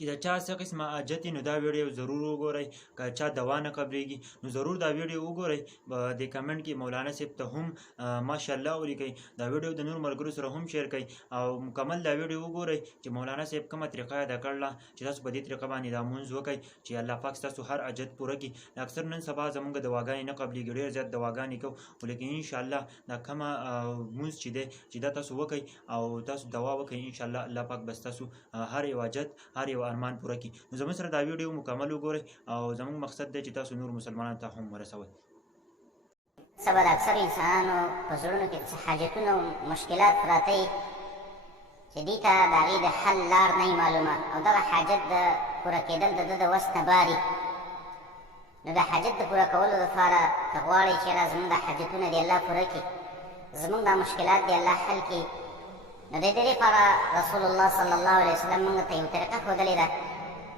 چې د چا څه قسمه حاجت نو دا ویډیو ضرور وګورئ. که چا دوا نه قبلېږي نو ضرور دا ویډیو وګورئ. د کمنټ کې مولانا صاحب ته هم ماشاءالله ولیکئ. دا ویډیو د نور ملګرو سره هم شیر کړئ او مکمل دا ویډیو وګورئ چې مولانا صاحب کومه طریقه ادا کړله چې تاسو په دې طریقه باندې دا مونځ وکئ چې الله پاک ستاسو هر حاجت پوره کړي. اکثر نن سبا زمونږ دواګانې نه قبلېږي، ډېر زیات دواګانې کوو، ولیکن انشاءالله دا کومه مونځ چې دی چې دا تاسو وکئ او تاسو دوا وکئ، انشاءالله الله پاک به ستاسو هر یو حاجت هر یو ارمان پوره کړي. نو زموږ سره دا ویډیو مکمل وګورئ او زموږ مقصد دی چې تاسو نور مسلمانانو ته هم ورسوئ. سبا د اکثر انسانانو په زړونو کې څه حاجتونه او مشکلات پراته وي چې دوی ته د هغې د حل لار نه معلومه او دغه حاجت د پوره کېدل د ده د وس نه باري. نو د حاجت د پوره کولو دپاره ته غواړئ چې یاره زموږ دا حاجتونه دې الله پوره کړي، زموږ دا مشکلات دې الله حل کړي. نو د دې لپاره رسول الله صلی الله علیه وسلم موږ ته یو طریقه ښودلې ده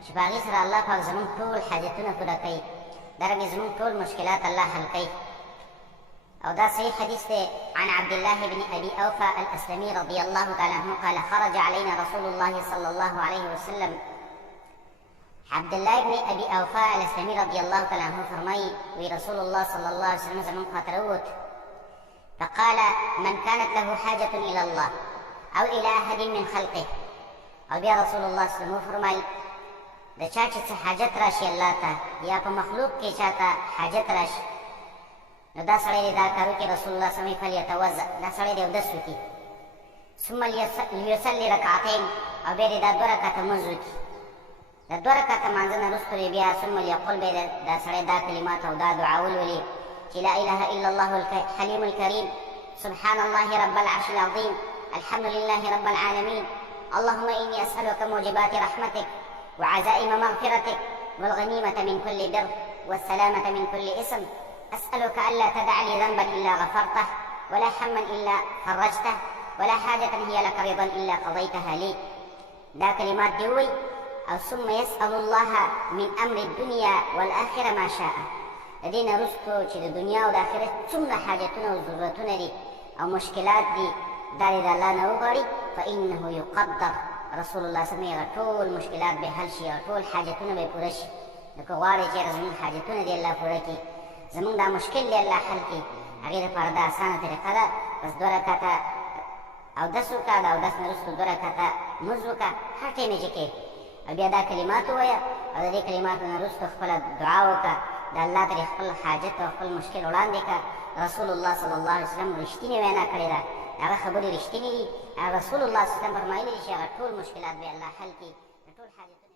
چې په هغې سره الله پاک زموږ ټول حاجتونه پوره کوي، دارنګې زموږ ټول مشکلات الله حل کوي. او دا صحيح حديث عن عبد الله بن أبي أوفى الأسلمي رضي الله تعالى عنه قال خرج علينا رسول الله صلى الله عليه وسلم. عبد الله بن أبي أوفى الأسلمي رضي الله تعالى عنه فرمي ورسول الله صلى الله عليه وسلم زمن خاطروت فقال من كانت له حاجة إلى الله أو إلى أحد من خلقه، أو بيا رسول الله صلى الله عليه وسلم فرمي د چا چې څه حاجت راشي الله ته یا په مخلوق کې چاته حاجت راشي نو دا سړی دی دا کار وکړي. رسول الله صلی الله علیه وسلم فلیتوضأ، دا سړی دی اودس وکړي، ثم لیصلي رکعتین، او بیا دې دا دوه رکعته لمونځ وکړي. د دوه رکعته لمانځه نه وروسته بیا ثم لیقل بیا دا سړی دا کلمات او دا دعا ولولي چې لا اله الا الله الحلیم الکریم، سبحان الله رب العرش العظیم، الحمد لله رب العالمین، اللهم إني أسألك موجبات رحمتك وعزائم مغفرتك والغنيمة من كل بر والسلامة من كل إثم، أسألك ألا تدع لي ذنبا إلا غفرته ولا حما إلا فرجته ولا حاجة هي لك رضا إلا قضيتها لي. دا كلمات دوي أو ثم يسأل الله من أمر الدنيا والآخرة ما شاء. لدينا رستو چې د دنیا او د آخرت څومره حاجتونه او ضرورتونه دي او مشکلات دي دا د الله نه وغواړي فإنه يقدر. رسول الله صلی الله علیه وسلم ټول مشکلات به حل شي او ټول حاجتونه به پوره شي. نو که غواړئ چې زموږ حاجتونه دې الله پوره کړي، زموږ دا مشکل دی الله حل کړي، هغې دپاره دا اسانه طریقه ده. بس دوه رکعته اودس وکړه، د اودس نه وروسته دوه رکعته لمونځ وکړه هر ټایم یې چې کې، او بیا دا کلمات ووایه او د دې کلماتو نه وروسته خپله دعا وکړه، د الله ته خپل حاجت او خپل مشکل وړاندې کړه. رسول الله صلی الله علیه وسلم رښتینې وینا کړې ده، هغه خبرې رښتینې دي. رسول الله صلی الله علیه وسلم فرمایلي چې هغه ټول مشکلات به الله حل کړي، د ټول حاجتونه